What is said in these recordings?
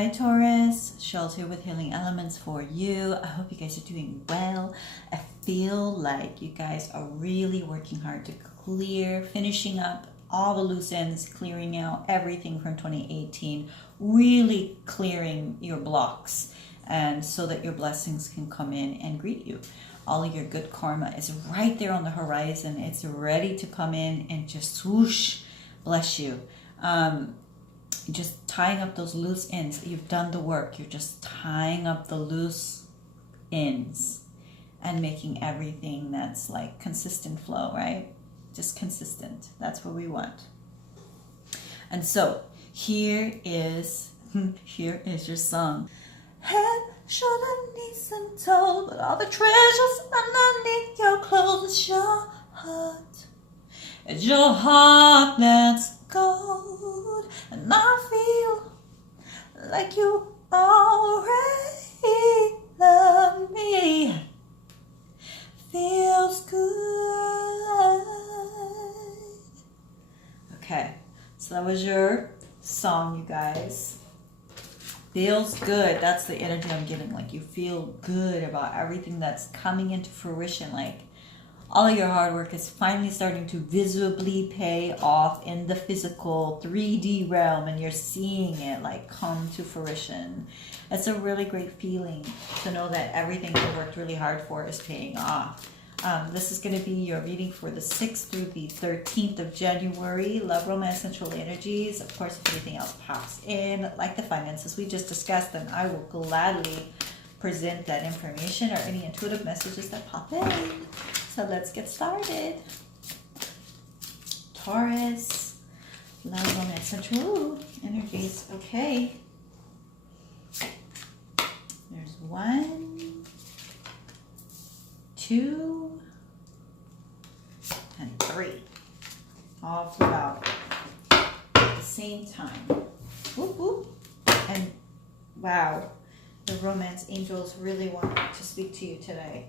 Hi Taurus, Rashell's here with Healing Elements for you. I hope you guys are doing well. I feel like you guys are really working hard to clear, finishing up all the loose ends, clearing out everything from 2018, really clearing your blocks, and so that your blessings can come in and greet you. All of your good karma is right there on the horizon. It's ready to come in and just swoosh, bless you. Just tying up those loose ends. You've done the work. You're just tying up the loose ends and making everything that's like consistent flow, right? Just consistent. That's what we want. And so here is your song. Head, shoulder, knees, and toes, but all the treasures underneath your clothes. It's your heart. It's your heart that's gold, and I feel like you already love me. Feels good. Okay, so that was your song, you guys. Feels good. That's the energy I'm getting. Like you feel good about everything that's coming into fruition. Like all of your hard work is finally starting to visibly pay off in the physical 3D realm, and you're seeing it like come to fruition. It's a really great feeling to know that everything you worked really hard for is paying off. This is going to be your reading for the 6th through the 13th of January. Love, romance, central energies. Of course, if anything else pops in, like the finances we just discussed, then I will gladly present that information or any intuitive messages that pop in. So let's get started. Taurus, love, romance, central energies. Okay. There's 1, 2, and 3. All flew out at the same time. Whoop, whoop. And wow, the romance angels really want to speak to you today.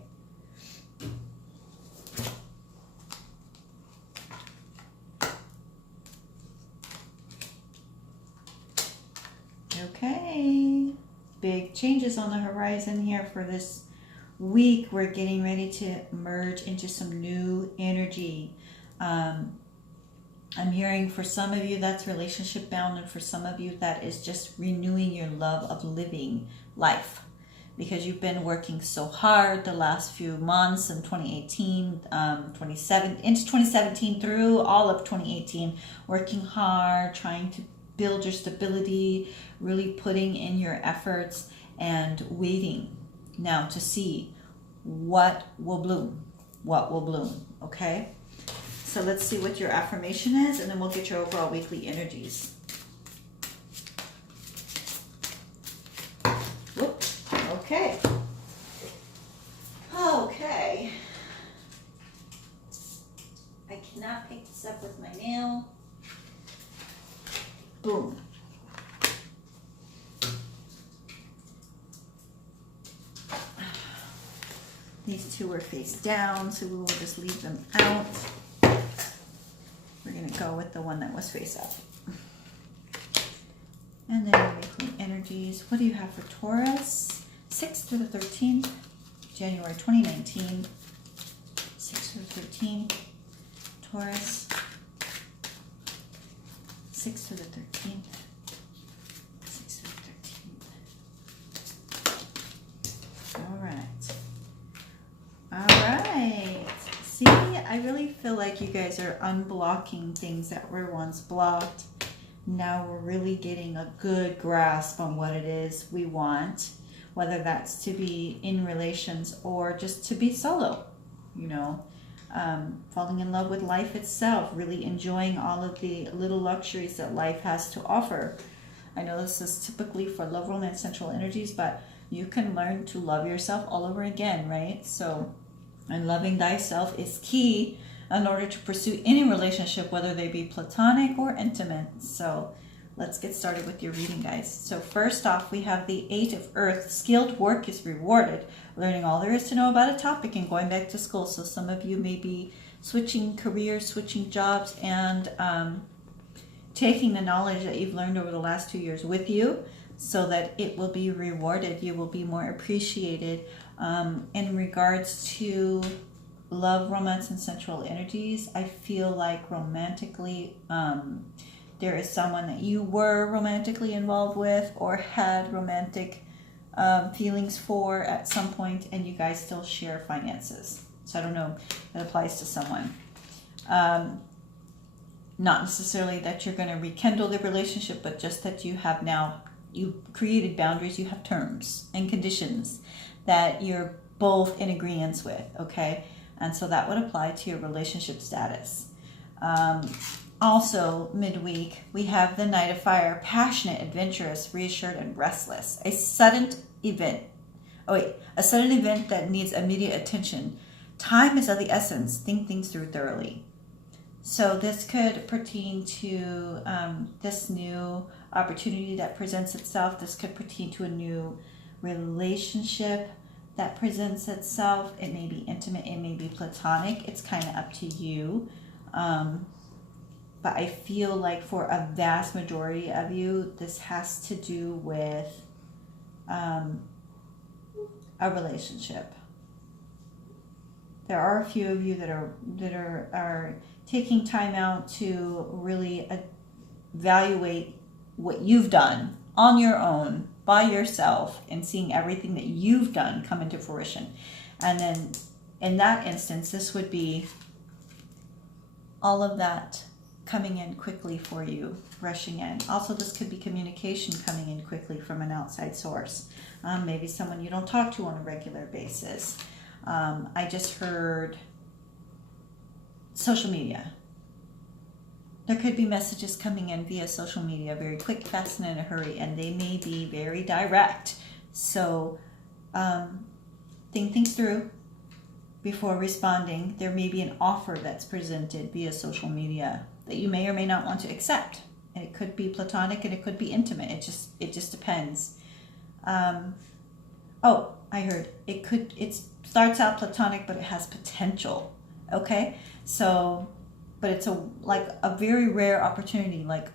Okay, big changes on the horizon here for this week. We're getting ready to merge into some new energy. I'm hearing for some of you that's relationship bound, and for some of you that is just renewing your love of living life, because you've been working so hard the last few months in 2018, into 2017 through all of 2018, working hard, trying to build your stability, really putting in your efforts and waiting now to see what will bloom, okay? So let's see what your affirmation is, and then we'll get your overall weekly energies. Whoop. Okay. Okay. I cannot pick this up with my nail. Boom. These two are face down, so we will just leave them out. We're going to go with the one that was face up. And then your weekly energies. What do you have for Taurus? 6th through the 13th, January 2019. 6th through the 13th, Taurus. 6th through the 13th. 6th through the 13th. All right. All right. See, I really feel like you guys are unblocking things that were once blocked. Now we're really getting a good grasp on what it is we want, whether that's to be in relations or just to be solo, you know. Falling in love with life itself, really enjoying all of the little luxuries that life has to offer. I know this is typically for love, romance, central energies, but you can learn to love yourself all over again, right? So, and loving thyself is key in order to pursue any relationship, whether they be platonic or intimate. So let's get started with your reading, guys. So first off, we have the 8 of Earth. Skilled work is rewarded. Learning all there is to know about a topic and going back to school. So some of you may be switching careers, switching jobs, and taking the knowledge that you've learned over the last 2 years with you. so that it will be rewarded. You will be more appreciated. In regards to love, romance, and sensual energies, I feel like romantically, there is someone that you were romantically involved with or had romantic feelings for at some point, and you guys still share finances. So I don't know if it applies to someone. Not necessarily that you're going to rekindle the relationship, but just that you have now, you created boundaries, you have terms and conditions that you're both in agreement with, okay? And so that would apply to your relationship status. Also, midweek, we have the Knight of Fire, passionate, adventurous, reassured, and restless. A sudden event that needs immediate attention. Time is of the essence. Think things through thoroughly. So this could pertain to this new opportunity that presents itself. This could pertain to a new relationship that presents itself. It may be intimate, it may be platonic. It's kind of up to you. But I feel like for a vast majority of you, this has to do with a relationship. There are a few of you that are taking time out to really evaluate what you've done on your own, by yourself, and seeing everything that you've done come into fruition. And then in that instance, this would be all of that coming in quickly for you, rushing in. Also, this could be communication coming in quickly from an outside source. Maybe someone you don't talk to on a regular basis. I just heard social media. There could be messages coming in via social media, very quick, fast, and in a hurry, and they may be very direct. So think things through before responding. There may be an offer that's presented via social media that you may or may not want to accept. And it could be platonic and it could be intimate. It just depends. Oh, I heard it starts out platonic, but it has potential. Okay, so but it's a very rare opportunity, like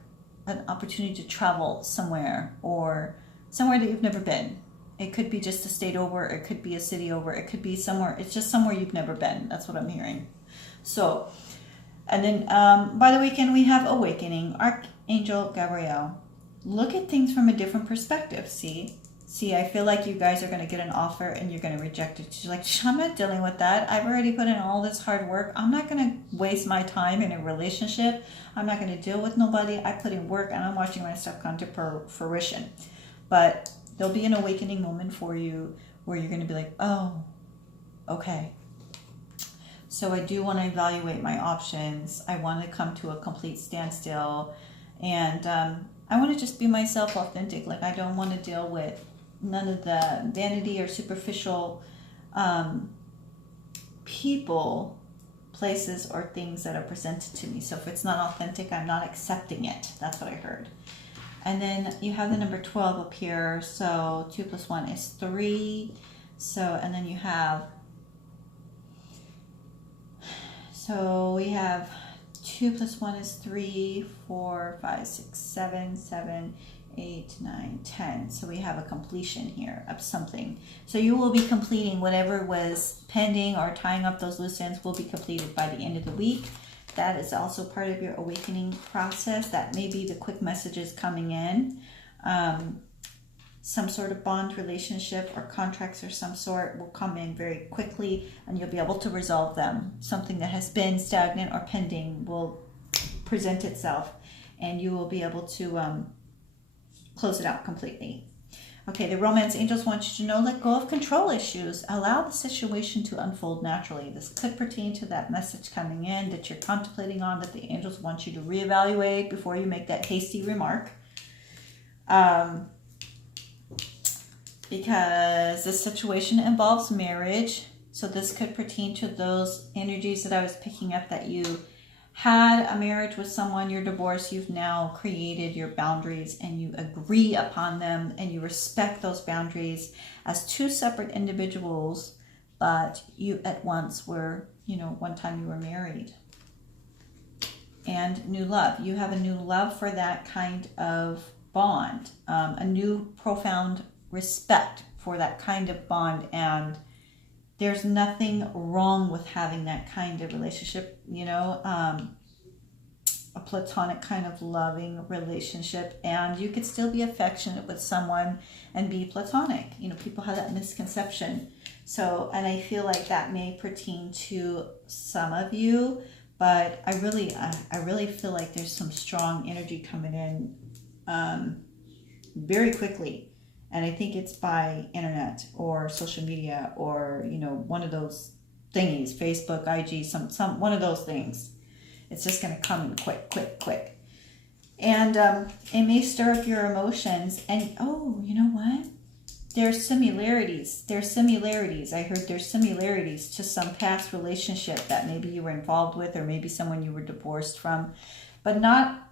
an opportunity to travel somewhere or somewhere that you've never been. It could be just a state over, it could be a city over, it could be somewhere, it's just somewhere you've never been. That's what I'm hearing. So, and then by the weekend we have Awakening, Archangel Gabriel. Look at things from a different perspective, see, I feel like you guys are going to get an offer and you're going to reject it. She's like, I'm not dealing with that. I've already put in all this hard work. I'm not going to waste my time in a relationship. I'm not going to deal with nobody. I put in work and I'm watching my stuff come to fruition. But there'll be an awakening moment for you where you're going to be like, oh, okay. So I do want to evaluate my options. I want to come to a complete standstill. And I want to just be myself, authentic. Like, I don't want to deal with none of the vanity or superficial people, places, or things that are presented to me. So if it's not authentic, I'm not accepting it. That's what I heard. And then you have the number 12 up here. So 2 plus 1 is 3. So, and then you have, so we have 2 plus 1 is 3, 4, 5, 6, 7, 7, 8, 9, 10. So we have a completion here of something. So you will be completing whatever was pending or tying up those loose ends will be completed by the end of the week. That is also part of your awakening process. That may be the quick messages coming in. Some sort of bond relationship or contracts or some sort will come in very quickly and you'll be able to resolve them. Something that has been stagnant or pending will present itself and you will be able to close it out completely. Okay, the romance angels want you to know, let go of control issues. Allow the situation to unfold naturally. This could pertain to that message coming in that you're contemplating on, that the angels want you to reevaluate before you make that hasty remark. Because this situation involves marriage. So this could pertain to those energies that I was picking up, that you had a marriage with someone, you're divorced, you've now created your boundaries and you agree upon them and you respect those boundaries as two separate individuals, but you at once were, one time you were married. And new love. You have a new love for that kind of bond, a new profound respect for that kind of bond. And there's nothing wrong with having that kind of relationship, you know, a platonic kind of loving relationship. And you could still be affectionate with someone and be platonic. You know, people have that misconception. So, and I feel like that may pertain to some of you, but I really feel like there's some strong energy coming in very quickly. And I think it's by internet or social media or, you know, one of those thingies, Facebook, IG, some one of those things. It's just going to come in quick. And it may stir up your emotions. And, oh, you know what? There's similarities. I heard there's similarities to some past relationship that maybe you were involved with, or maybe someone you were divorced from, but not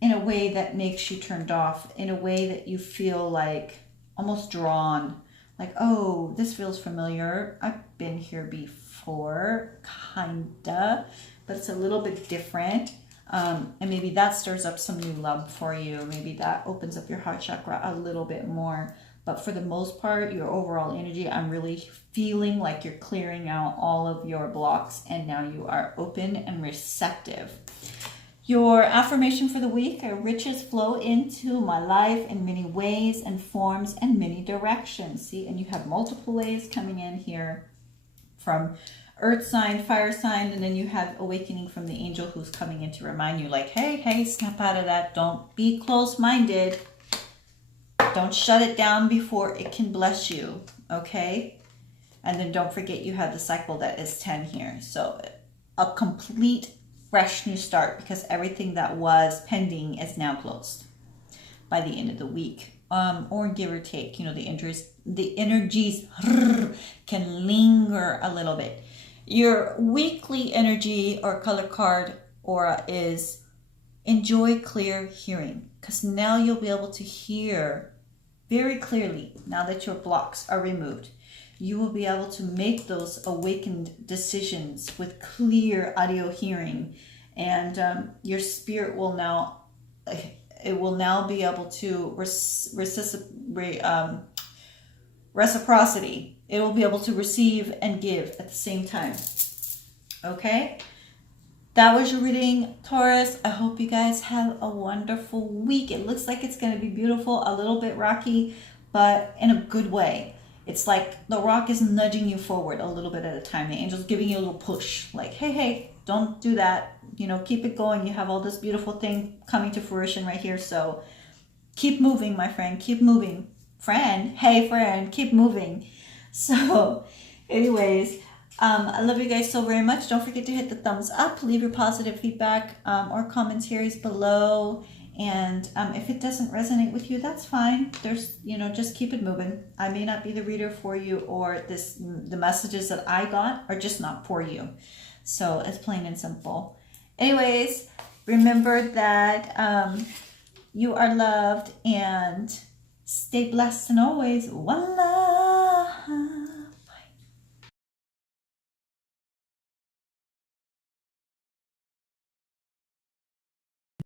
in a way that makes you turned off, in a way that you feel like almost drawn, like, oh, this feels familiar. I've been here before, kinda, but it's a little bit different. And maybe that stirs up some new love for you. Maybe that opens up your heart chakra a little bit more. But for the most part, your overall energy, I'm really feeling like you're clearing out all of your blocks, and now you are open and receptive. Your affirmation for the week: riches flow into my life in many ways and forms and many directions. See, and you have multiple ways coming in here from earth sign, fire sign, and then you have awakening from the angel who's coming in to remind you, like, hey, snap out of that. Don't be close-minded. Don't shut it down before it can bless you, okay? And then don't forget you have the cycle that is 10 here. So a complete fresh new start, because everything that was pending is now closed by the end of the week, or give or take. You know, the energies can linger a little bit. Your weekly energy or color card aura is enjoy clear hearing, because now you'll be able to hear very clearly. Now that your blocks are removed, you will be able to make those awakened decisions with clear audio hearing, and your spirit will now be able to reciprocity. It will be able to receive and give at the same time. Okay? That was your reading, Taurus. I hope you guys have a wonderful week. It looks like it's going to be beautiful, a little bit rocky, but in a good way. It's like the rock is nudging you forward a little bit at a time. The angel's giving you a little push, like, hey, don't do that. You know, keep it going. You have all this beautiful thing coming to fruition right here. So keep moving, my friend. Keep moving. Hey, friend, keep moving. So anyways, I love you guys so very much. Don't forget to hit the thumbs up, leave your positive feedback or commentaries below. And if it doesn't resonate with you, that's fine. There's, you know, just keep it moving. I may not be the reader for you, or the messages that I got are just not for you. So it's plain and simple. Anyways, remember that you are loved, and stay blessed, and always one love.